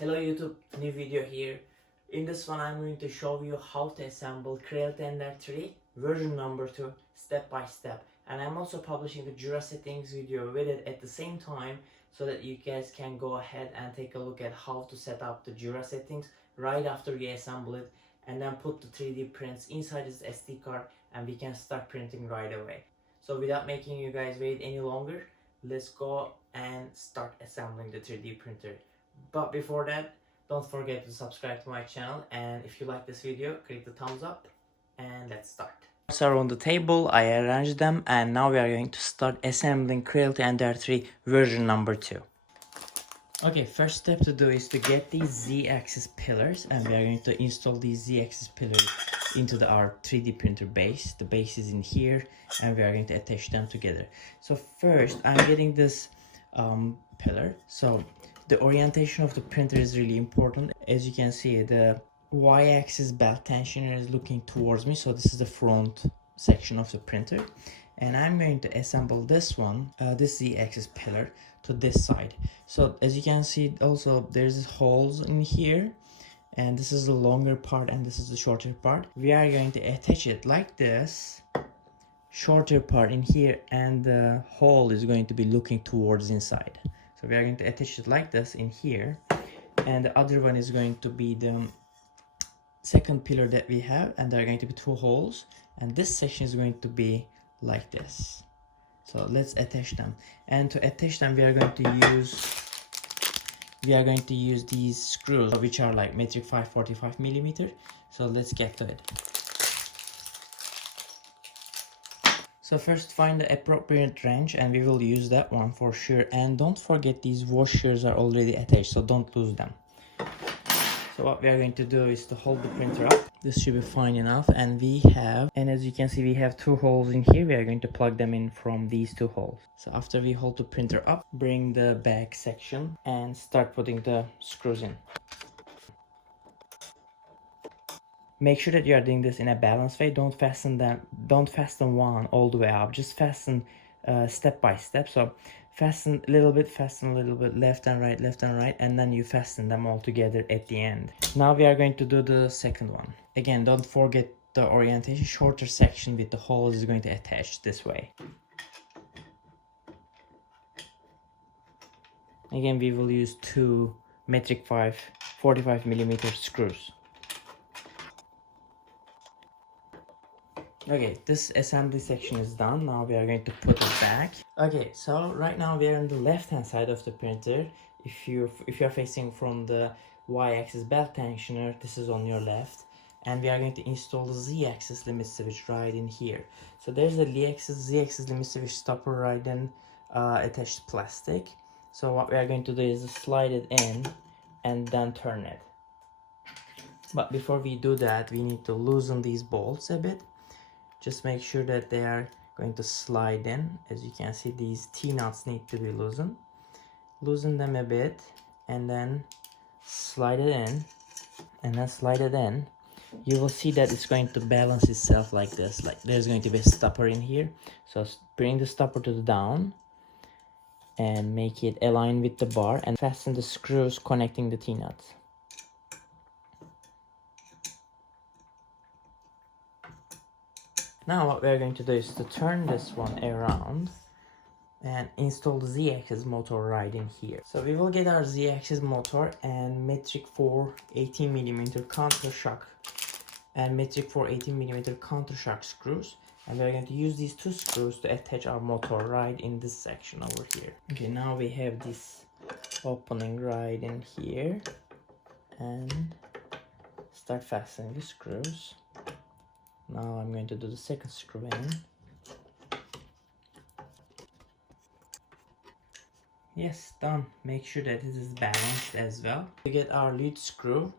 Hello YouTube, new video here. In this one I'm going to show you how to assemble Creality Ender 3 version number 2 step by step, and I'm also publishing the Jura settings video with it at the same time so that you guys can go ahead and take a look at how to set up the Jura settings right after you assemble it, and then put the 3D prints inside this SD card and we can start printing right away. So without making you guys wait any longer, let's go and start assembling the 3D printer. But before that, don't forget to subscribe to my channel, and if you like this video, click the thumbs up and let's start. Parts are on the table, I arranged them, and now we are going to start assembling Creality Ender 3 version number 2. Okay, first step to do is to get these Z-axis pillars, and we are going to install these Z-axis pillars into our 3D printer base. The base is in here and we are going to attach them together. So first I'm getting this pillar. So the orientation of the printer is really important. As you can see, the Y-axis belt tensioner is looking towards me, so this is the front section of the printer, and I'm going to assemble this one, this Z-axis pillar, to this side. So as you can see, also there's holes in here, and this is the longer part and this is the shorter part. We are going to attach it like this, shorter part in here, and the hole is going to be looking towards inside. So we are going to attach it like this in here, and the other one is going to be the second pillar that we have, and there are going to be two holes, and this section is going to be like this. So let's attach them, and to attach them we are going to use these screws, which are like metric 5 45 millimeter. So let's get to it. So first find the appropriate wrench, and we will use that one for sure, and don't forget these washers are already attached, so don't lose them. So what we are going to do is to hold the printer up. This should be fine enough, and as you can see, we have two holes in here. We are going to plug them in from these two holes. So after we hold the printer up, bring the back section and start putting the screws in. Make sure that you are doing this in a balanced way. Don't fasten one all the way up. Just fasten step by step. So fasten a little bit, left and right, and then you fasten them all together at the end. Now we are going to do the second one. Again, don't forget the orientation. Shorter section with the holes is going to attach this way. Again, we will use two metric 5 45 millimeter screws. Okay, this assembly section is done. Now we are going to put it back. Okay, so right now we are on the left hand side of the printer. If you are facing from the Y-axis belt tensioner, this is on your left, and we are going to install the Z-axis limit switch right in here. So there's a Z-axis limit switch stopper right in attached plastic. So what we are going to do is slide it in and then turn it. But before we do that, we need to loosen these bolts a bit. Just make sure that they are going to slide in. As you can see, these T-nuts need to be loosened. Loosen them a bit and then slide it in, You will see that it's going to balance itself like this. Like there's going to be a stopper in here. So bring the stopper to the down and make it align with the bar, and fasten the screws connecting the T-nuts. Now what we are going to do is to turn this one around and install the Z-axis motor right in here. So we will get our Z-axis motor and metric 4 18mm counter shock and metric 4 18mm counter shock screws, and we're going to use these two screws to attach our motor right in this section over here. Okay, now we have this opening right in here, and start fastening the screws. Now I'm going to do the second screw in. Yes, done. Make sure that it is balanced as well. We get our lead screw,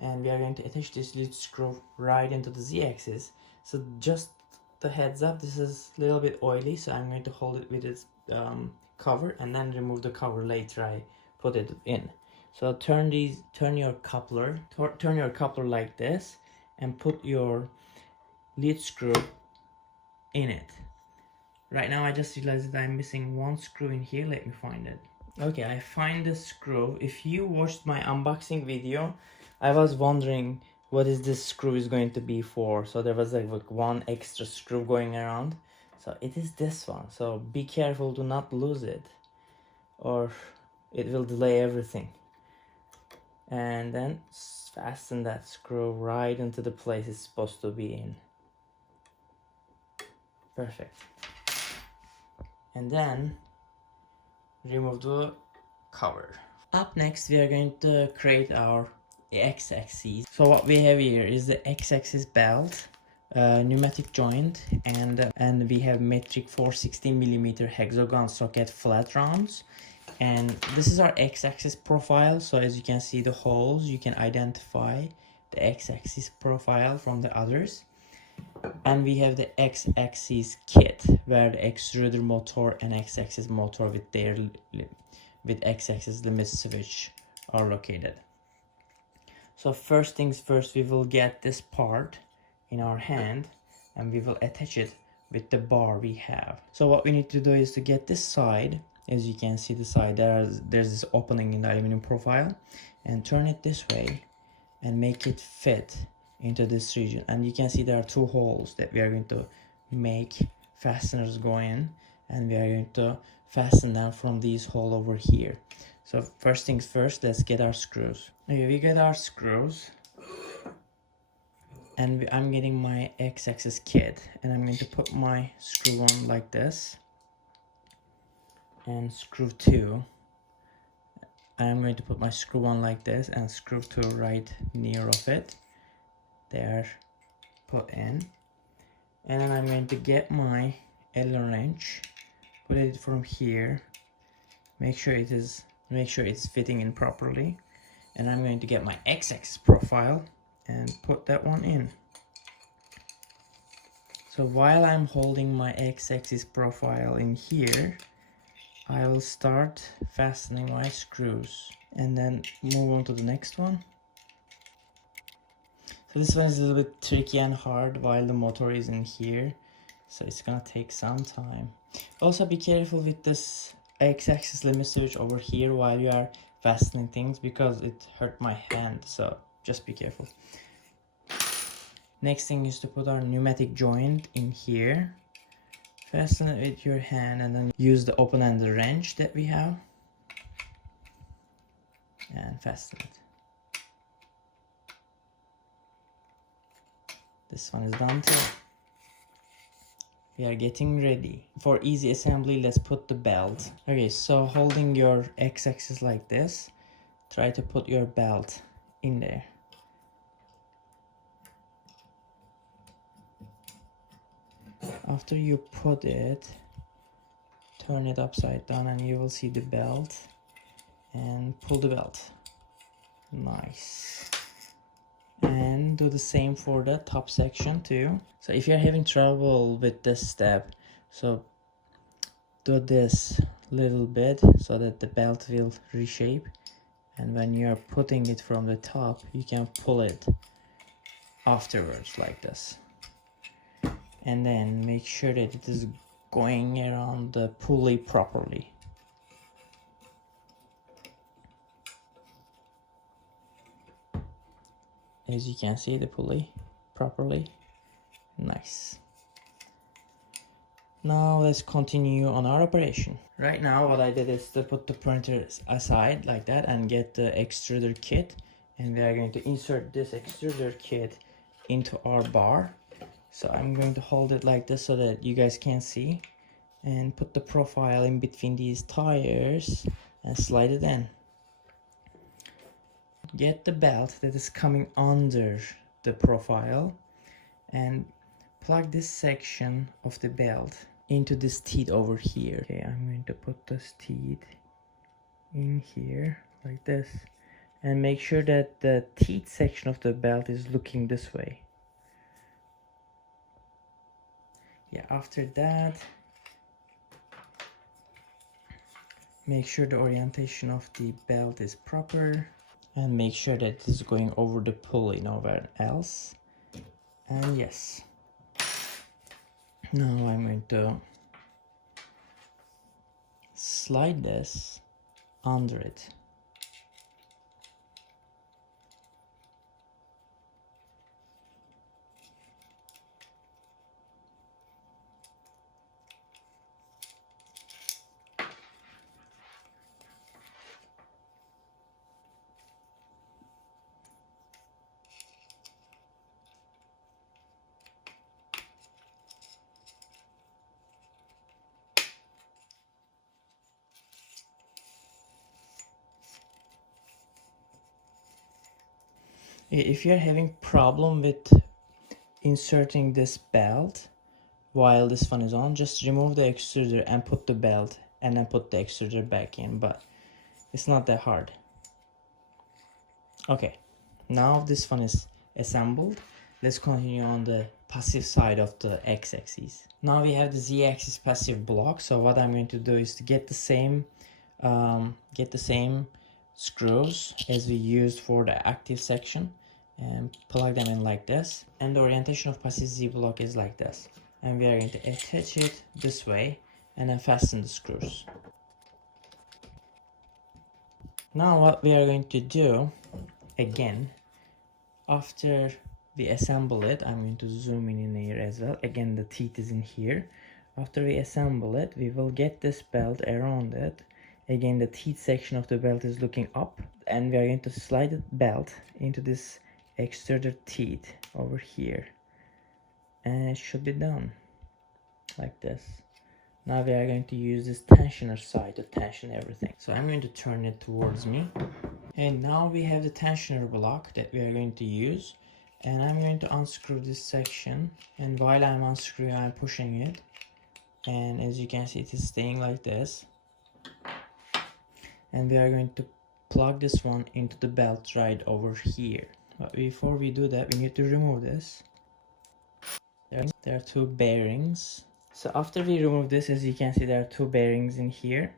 and we are going to attach this lead screw right into the Z-axis. So just the heads up, this is a little bit oily, so I'm going to hold it with its cover and then remove the cover later I put it in. So turn your coupler like this and put your lead screw in it. Right now I just realized that I'm missing one screw in here. Let me find it. Okay, I find the screw. If you watched my unboxing video, I was wondering what is this screw is going to be for. So there was like one extra screw going around. So it is this one. So be careful to not lose it, or it will delay everything. And then fasten that screw right into the place it's supposed to be in. Perfect. And then remove the cover. Up next, we are going to create our x-axis. So what we have here is the x-axis belt, pneumatic joint, and we have metric 460mm hexagon socket flat rounds. And this is our x-axis profile. So as you can see the holes, you can identify the x-axis profile from the others. And we have the x-axis kit, where the extruder motor and x-axis motor with x-axis limit switch are located. So first things first, we will get this part in our hand and we will attach it with the bar we have. So what we need to do is to get this side, as you can see the side, there's this opening in the aluminum profile, and turn it this way and make it fit into this region. And you can see there are two holes that we are going to make fasteners go in, and we are going to fasten them from these hole over here. So first things first, let's get our screws. Okay, we get our screws, and I'm getting my x-axis kit, and I'm going to put my screw on like this, and screw 2. I'm going to put my screw on like this, and screw 2 right near of it. They're put in, and then I'm going to get my Allen wrench, put it from here, make sure it's fitting in properly, and I'm going to get my x-axis profile and put that one in. So while I'm holding my x-axis profile in here, I will start fastening my screws and then move on to the next one. So this one is a little bit tricky and hard while the motor is in here, so it's gonna take some time. Also be careful with this x-axis limit switch over here while you are fastening things, because it hurt my hand, so just be careful. Next thing is to put our pneumatic joint in here. Fasten it with your hand and then use the open-ended wrench that we have and fasten it. This one is done too. We are getting ready. For easy assembly, let's put the belt. Okay, so holding your x-axis like this, try to put your belt in there. After you put it, turn it upside down and you will see the belt, and pull the belt. Nice. And do the same for the top section too. So if you're having trouble with this step, so do this little bit so that the belt will reshape, and when you're putting it from the top, you can pull it afterwards like this, and then make sure that it is going around the pulley properly. As you can see the pulley properly. Nice. Now let's continue on our operation. Right now what I did is to put the printer aside like that and get the extruder kit, and we are going to insert this extruder kit into our bar. So I'm going to hold it like this so that you guys can see, and put the profile in between these tires and slide it in. Get the belt that is coming under the profile and plug this section of the belt into this teeth over here. Okay, I'm going to put this teeth in here like this, and make sure that the teeth section of the belt is looking this way. Yeah, after that, make sure the orientation of the belt is proper, and make sure that it is going over the pulley, nowhere else. And yes, now I'm going to slide this under it. If you're having problem with inserting this belt while this one is on, just remove the extruder and put the belt and then put the extruder back in, but it's not that hard. Okay, now this one is assembled. Let's continue on the passive side of the x-axis. Now we have the z-axis passive block. So what I'm going to do is to get the same screws as we used for the active section and plug them in like this. And the orientation of passive z block is like this. And we are going to attach it this way and then fasten the screws. Now what we are going to do again, after we assemble it, I'm going to zoom in here as well. Again, the teeth is in here. After we assemble it, we will get this belt around it. Again, the teeth section of the belt is looking up, and we are going to slide the belt into this extruder teeth over here, and it should be done like this. Now we are going to use this tensioner side to tension everything. So I'm going to turn it towards me. And now we have the tensioner block that we are going to use. And I'm going to unscrew this section. And while I'm unscrewing, I'm pushing it. And as you can see, it is staying like this. And we are going to plug this one into the belt right over here. But before we do that, we need to remove this. There are two bearings. So after we remove this, as you can see, there are two bearings in here.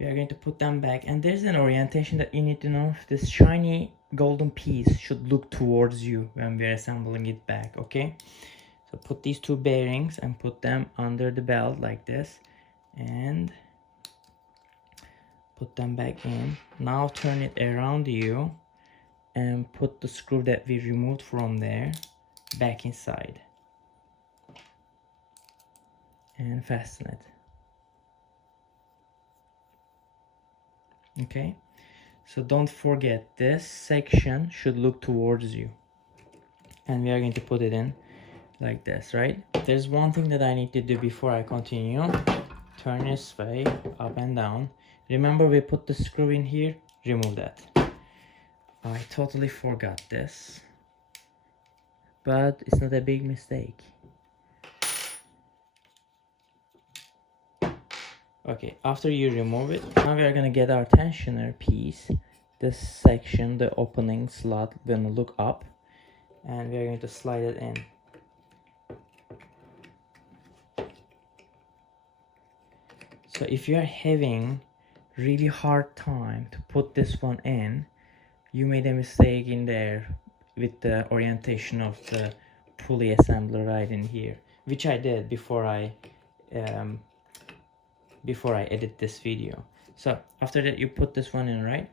We are going to put them back, and there's an orientation that you need to know. This shiny golden piece should look towards you when we're assembling it back, okay? So put these two bearings and put them under the belt like this, and put them back in. Now turn it around you and put the screw that we removed from there back inside and fasten it. Okay, so don't forget, this section should look towards you, and we are going to put it in like this, right? There's one thing that I need to do before I continue. Turn this way up and down. Remember, we put the screw in here. Remove that. I totally forgot this, but it's not a big mistake. Okay, after you remove it, now we are gonna get our tensioner piece. This section, the opening slot, gonna look up, and we are going to slide it in. So if you are having really hard time to put this one in, you made a mistake in there with the orientation of the pulley assembler right in here, which I did before I edit this video. So after that, you put this one in, right?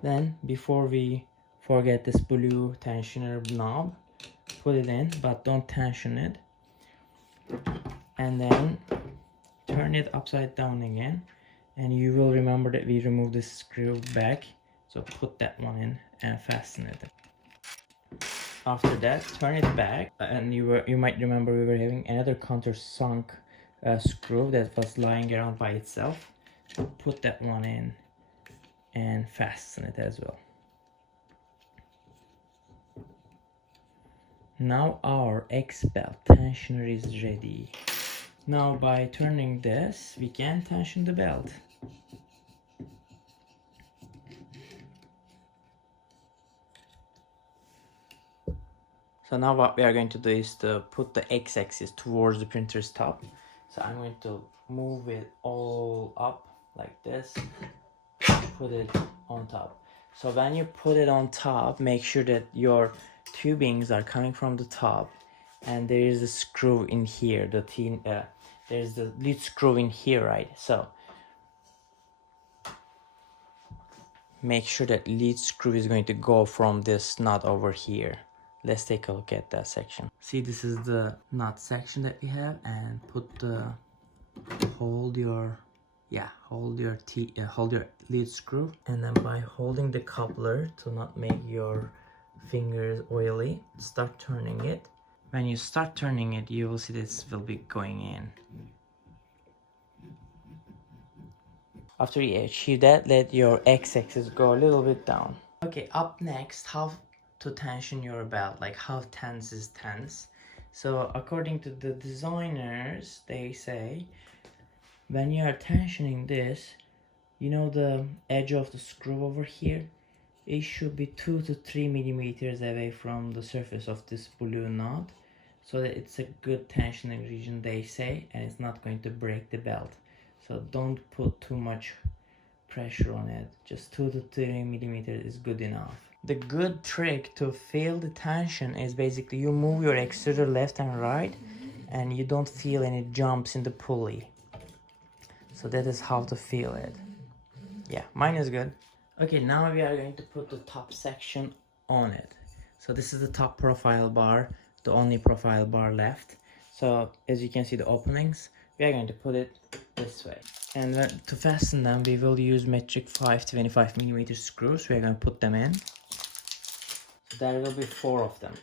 Then before we forget this blue tensioner knob, put it in, but don't tension it. And then turn it upside down again, and you will remember that we removed this screw back. So put that one in and fasten it. After that, turn it back, and you might remember we were having another countersunk screw that was lying around by itself. So put that one in and fasten it as well. Now our X-belt tensioner is ready. Now by turning this, we can tension the belt. So now what we are going to do is to put the X-axis towards the printer's top. So I'm going to move it all up like this, put it on top. So when you put it on top, make sure that your tubings are coming from the top, and there is a screw in here, there's the lead screw in here, right? So make sure that lead screw is going to go from this nut over here. Let's take a look at that section. See, this is the nut section that we have, and hold your lead screw, and then by holding the coupler to not make your fingers oily, start turning it. When you start turning it, you will see this will be going in. After you achieve that, let your x-axis go a little bit down. Okay, up next, how to tension your belt, like how tense is tense. So according to the designers, they say when you are tensioning this, you know the edge of the screw over here, it should be 2 to 3 millimeters away from the surface of this blue nut, so that it's a good tensioning region, they say, and it's not going to break the belt. So don't put too much pressure on it. Just 2 to 3 millimeters is good enough. The good trick to feel the tension is basically you move your extruder left and right, and you don't feel any jumps in the pulley. So that is how to feel it. Yeah, mine is good. Okay, now we are going to put the top section on it. So this is the top profile bar, the only profile bar left. So as you can see the openings, we are going to put it this way. And to fasten them, we will use metric 5 25mm screws. We are going to put them in. So there will be 4 of them.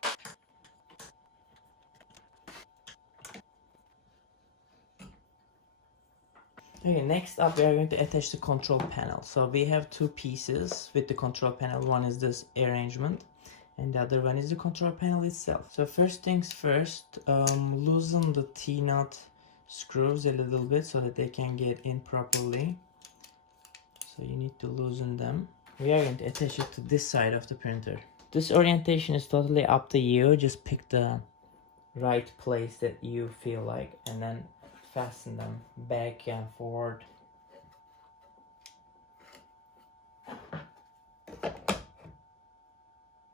Okay, next up we are going to attach the control panel. So we have 2 pieces with the control panel. One is this arrangement, and the other one is the control panel itself. So first things first, loosen the T-nut screws a little bit so that they can get in properly. So you need to loosen them. We are going to attach it to this side of the printer. This orientation is totally up to you. Just pick the right place that you feel like, and then fasten them back and forward.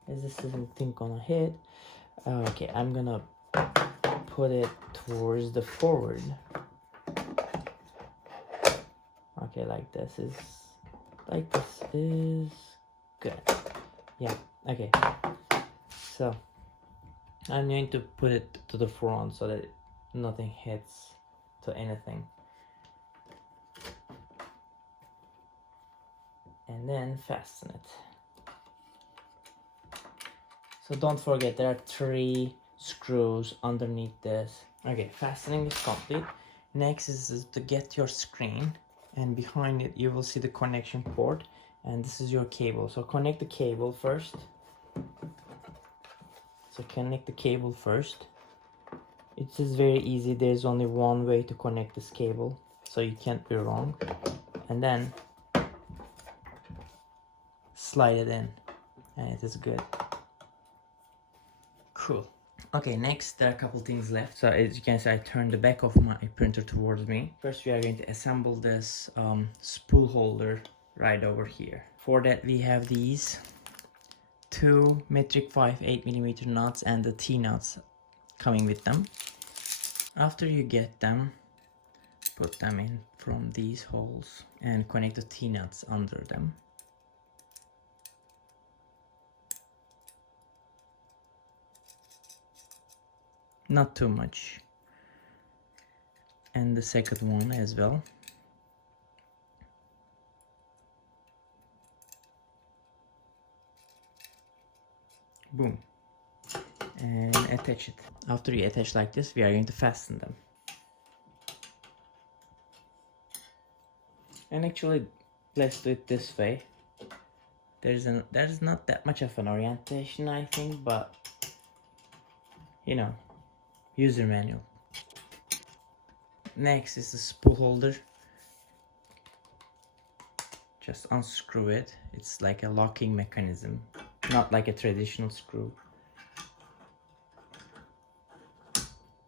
Is this thing gonna hit? Okay, I'm gonna put it towards the forward. Okay, like this is good. Yeah, okay. So I'm going to put it to the front so that nothing hits to anything. And then fasten it. So don't forget, there are 3 screws underneath this. Okay, fastening is complete. Next is to get your screen, and behind it you will see the connection port, and this is your cable. So connect the cable first. It is very easy. There's only one way to connect this cable, so you can't be wrong. And then slide it in, and it is good. Cool. Okay, next there are a couple things left. So as you can see, I turned the back of my printer towards me. First we are going to assemble this spool holder right over here. For that we have these 2 metric 5 8mm nuts and the T-nuts coming with them. After you get them, put them in from these holes and connect the T-nuts under them. Not too much. And the second one as well. Boom. And attach it. After you attach like this, we are going to fasten them. And actually, let's do it this way. There's not that much of an orientation, I think, but you know, user manual. Next is the spool holder. Just unscrew it. It's like a locking mechanism, not like a traditional screw.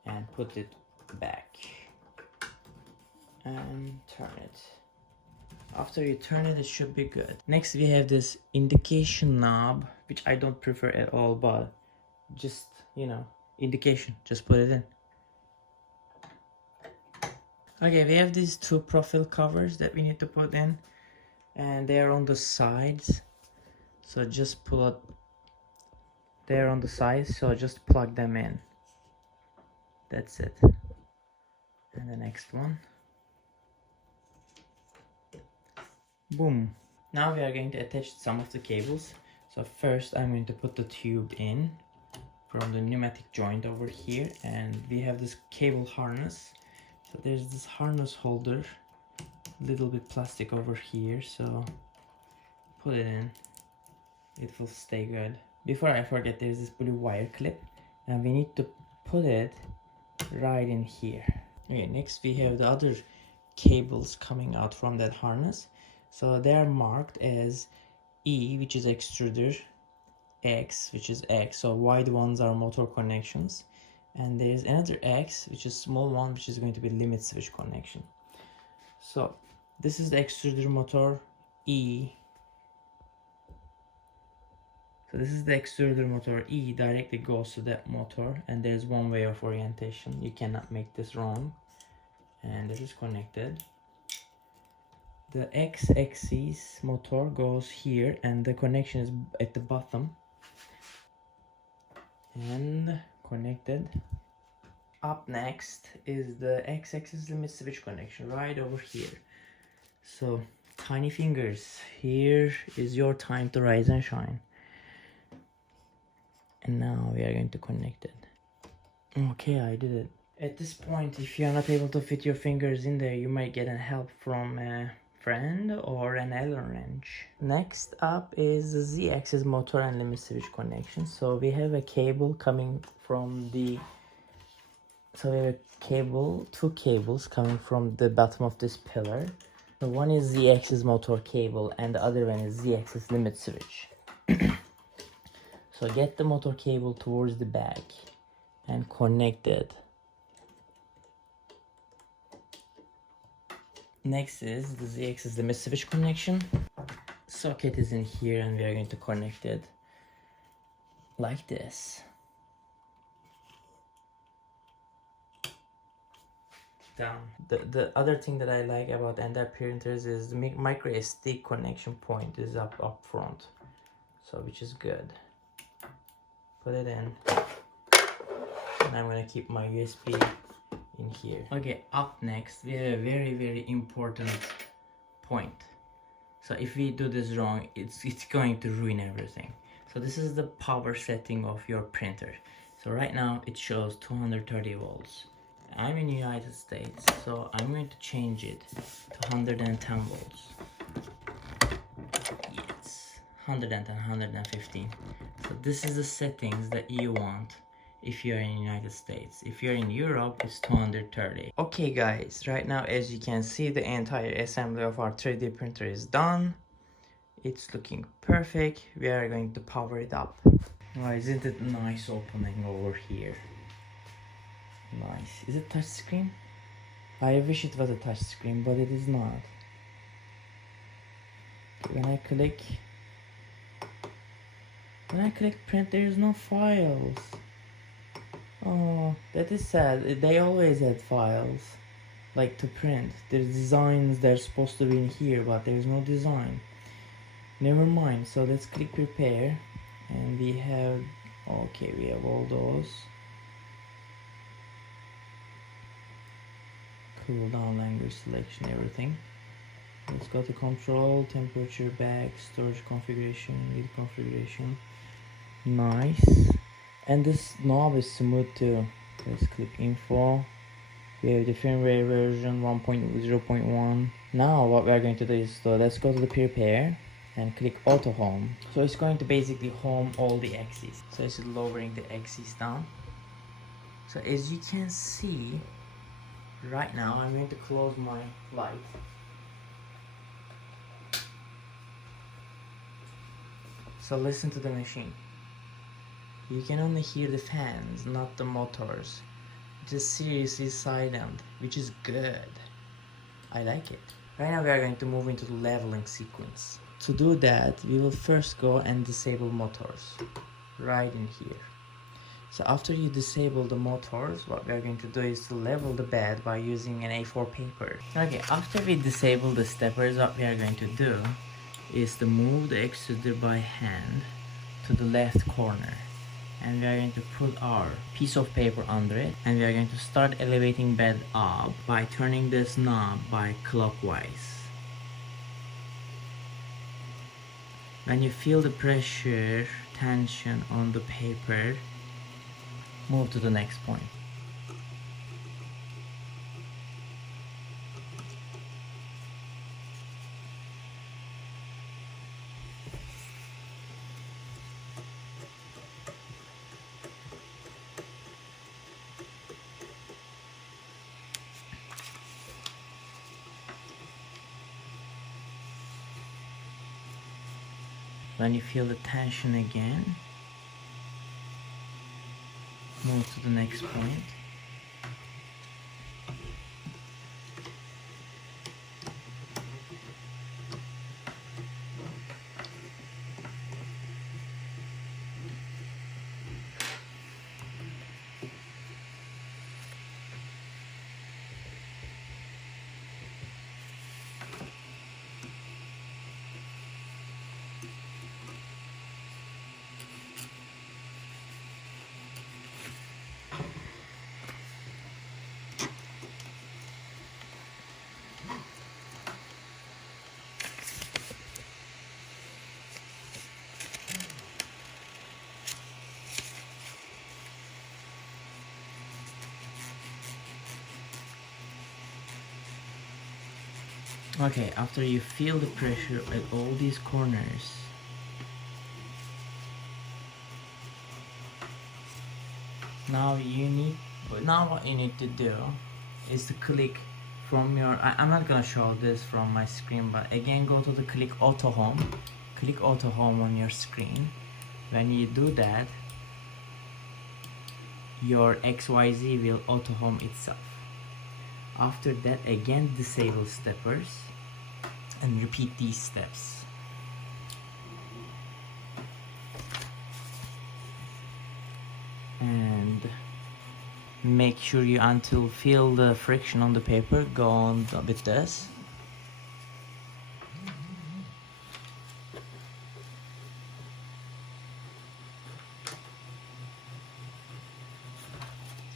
And put it back and turn it. After you turn it, it should be good. Next we have this indication knob, which I don't prefer at all, but just, you know, indication, just put it in. Okay, we have these 2 profile covers that we need to put in. and they are on the sides, so just pull it. They're on the sides, so just plug them in. That's it. And the next one. Boom. Now we are going to attach some of the cables. So first I'm going to put the tube in from the pneumatic joint over here, and we have this cable harness. So there's this harness holder, little bit plastic over here, so put it in, it will stay good. Before I forget, there's this blue wire clip, and we need to put it right in here. Okay, next we have the other cables coming out from that harness. So they are marked as E, which is extruder, X, which is X, so wide ones are motor connections, and there's another X, which is small one, which is going to be limit switch connection. So this is the extruder motor E. So this is the extruder motor E, directly goes to that motor, and there's one way of orientation, you cannot make this wrong, and it is connected. The X-axis motor goes here, and the connection is at the bottom and connected. Up next is the X-axis limit switch connection right over here. So tiny fingers, here is your time to rise and shine. And now we are going to connect it. Okay, I did it. At this point, if you are not able to fit your fingers in there, you might get help from a friend or an Allen wrench. Next up is the Z-axis motor and limit switch connection. So we have a cable coming from the, two cables coming from the bottom of this pillar. So one is Z-axis motor cable and the other one is Z-axis limit switch. So get the motor cable towards the back and connect it. Next is the Z-axis limit switch connection. Socket is in here, and we are going to connect it like this. Down. The other thing that I like about Ender printers is the micro SD connection point is up front, so which is good. Put it in, and I'm gonna keep my USB in here. Okay, up next we have a very important point. So if we do this wrong, it's going to ruin everything. So this is the power setting of your printer. So right now it shows 230 volts. I'm in the United States, so I'm going to change it to 110 volts. Yes, 110, 115. So this is the settings that you want if you're in the United States. If you're in Europe, it's 230. Okay guys, right now as you can see, the entire assembly of our 3D printer is done. It's looking perfect. We are going to power it up. Oh, isn't it nice opening over here? Nice. Is it touch screen? I wish it was a touch screen, but it is not. When I click print, there is no files. Oh, that is sad. They always had files, like to print. There's designs that are supposed to be in here, but there's no design. Never mind. So let's click prepare, and we have, okay, we have all those. Cool down, language selection, everything. Let's go to control, temperature, back, storage configuration, lead configuration. Nice. And this knob is smooth too. Let's click info. We have the firmware version 1.0.1. Now what we are going to do is, so let's go to the prepare and click auto home. So it's going to basically home all the axes. So it's lowering the axes down. So as you can see, right now I'm going to close my light. So listen to the machine. You can only hear the fans, not the motors. Just seriously silent, which is good. I like it. Right now we are going to move into the leveling sequence. To do that, we will first go and disable motors. Right in here. So after you disable the motors, what we are going to do is to level the bed by using an A4 paper. Okay, after we disable the steppers, what we are going to do is to move the extruder by hand to the left corner, and we are going to put our piece of paper under it, and we are going to start elevating bed up by turning this knob by clockwise. When you feel the pressure, tension on the paper, move to the next point. When you feel the tension again, move to the next point. Okay, after you feel the pressure at all these corners, now what you need to do is to click from your, I'm not gonna show this from my screen, but again go to the click auto home on your screen. When you do that, your XYZ will auto home itself. After that, again disable steppers and repeat these steps. And make sure you feel the friction on the paper, go on with this.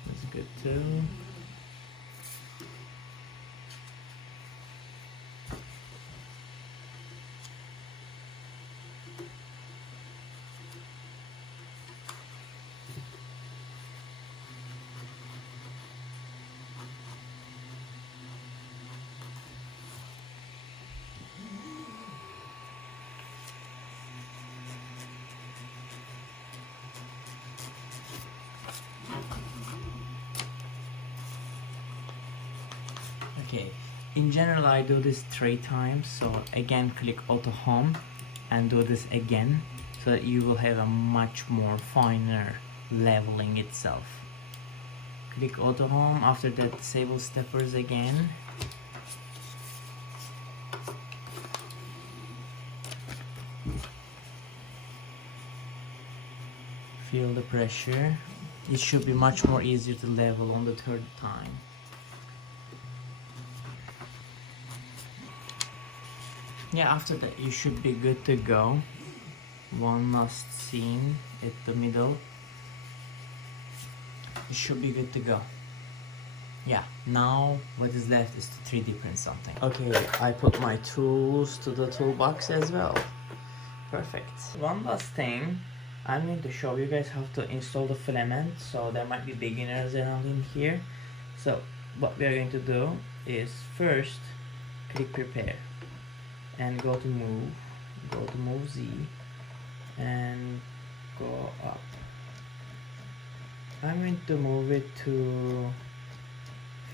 That's good too. Okay, in general I do this 3 times, so again click auto home and do this again, so that you will have a much more finer leveling itself. Click auto home, after that disable steppers again. Feel the pressure. It should be much more easier to level on the 3rd time. Yeah, after that you should be good to go. One last seam at the middle. You should be good to go. Yeah, now what is left is to 3D print something. Okay, I put my tools to the toolbox as well. Perfect. One last thing, I'm going to show you guys how to install the filament. So there might be beginners around in here. So what we are going to do is first click prepare and go to move Z and go up. I'm going to move it to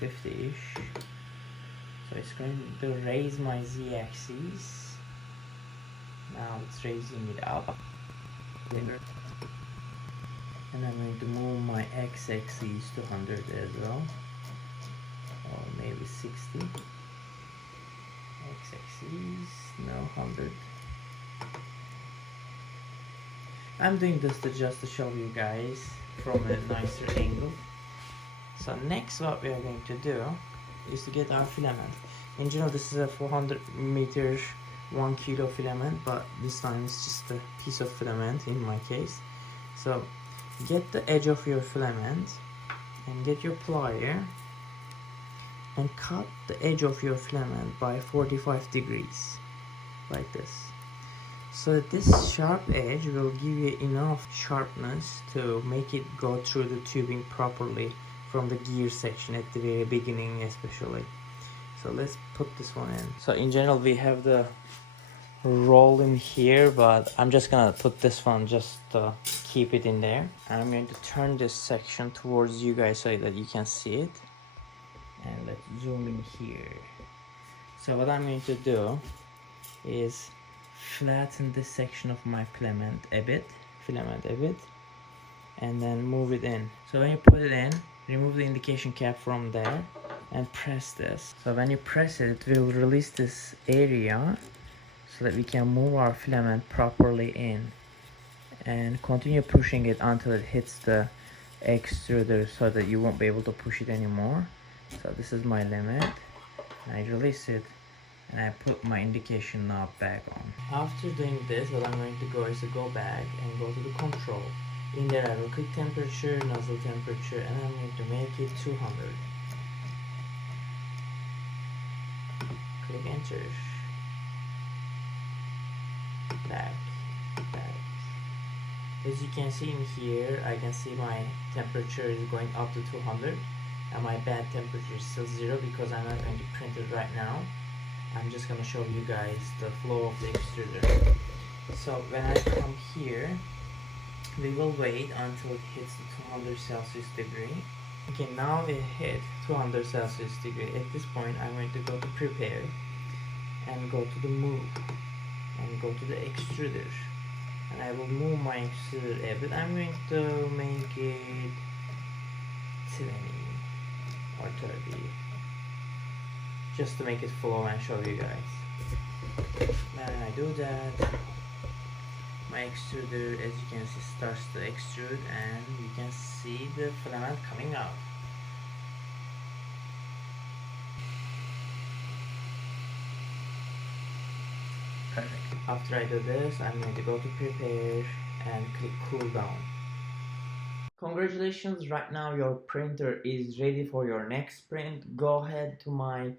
50-ish, so it's going to raise my Z axis. Now it's raising it up, and I'm going to move my X axis to 100 as well, or maybe 60. X-axis, no, 100. I'm doing this just to show you guys from a nicer angle. So next what we are going to do is to get our filament. In general this is a 400 meters 1 kilo filament, but this time it's just a piece of filament in my case. So get the edge of your filament and get your plier and cut the edge of your filament by 45 degrees like this. So this sharp edge will give you enough sharpness to make it go through the tubing properly from the gear section at the very beginning especially. So let's put this one in. So in general we have the roll in here, but I'm just gonna put this one just to keep it in there. And I'm going to turn this section towards you guys so that you can see it. And let's zoom in here. So what I'm going to do is flatten this section of my filament a bit, and then move it in. So when you put it in, remove the indication cap from there and press this. So when you press it, it will release this area so that we can move our filament properly in, and continue pushing it until it hits the extruder so that you won't be able to push it anymore. So this is my limit. I release it and I put my indication knob back on. After doing this, what I'm going to go is to go back and go to the control. In there I will click temperature, nozzle temperature, and I'm going to make it 200. Click enter. Back. As you can see in here, I can see my temperature is going up to 200 and my bad temperature is still 0 because I'm not going to print it right now. I'm just going to show you guys the flow of the extruder. So when I come here, we will wait until it hits the 200 Celsius degree. Okay, now it hit 200 Celsius degree. At this point, I'm going to go to prepare and go to the move and go to the extruder. And I will move my extruder a bit. I'm going to make it 20 or 30 just to make it flow and show you guys. When I do that, my extruder, as you can see, starts to extrude and you can see the filament coming out. Perfect. After I do this, I'm going to go to prepare and click cool down. Congratulations, right now your printer is ready for your next print. Go ahead to my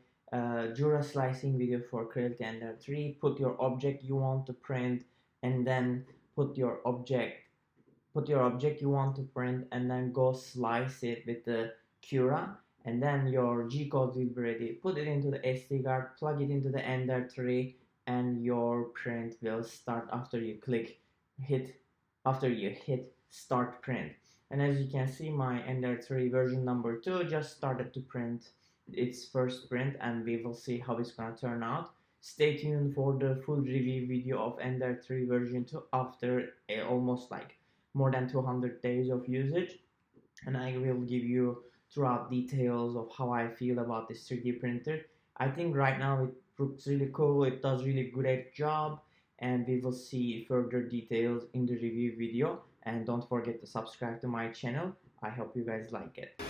Jura slicing video for Creality Ender 3. Put your object you want to print and then put your object you want to print and then go slice it with the Cura, and then your G-code will be ready. Put it into the SD card, plug it into the Ender 3, and your print will start after you hit start print. And as you can see, my Ender 3 version number 2 just started to print its first print, and we will see how it's gonna turn out. Stay tuned for the full review video of Ender 3 version 2 after almost like more than 200 days of usage, and I will give you throughout details of how I feel about this 3D printer. I think right now it looks really cool, it does really great job, and we will see further details in the review video. And don't forget to subscribe to my channel. I hope you guys like it.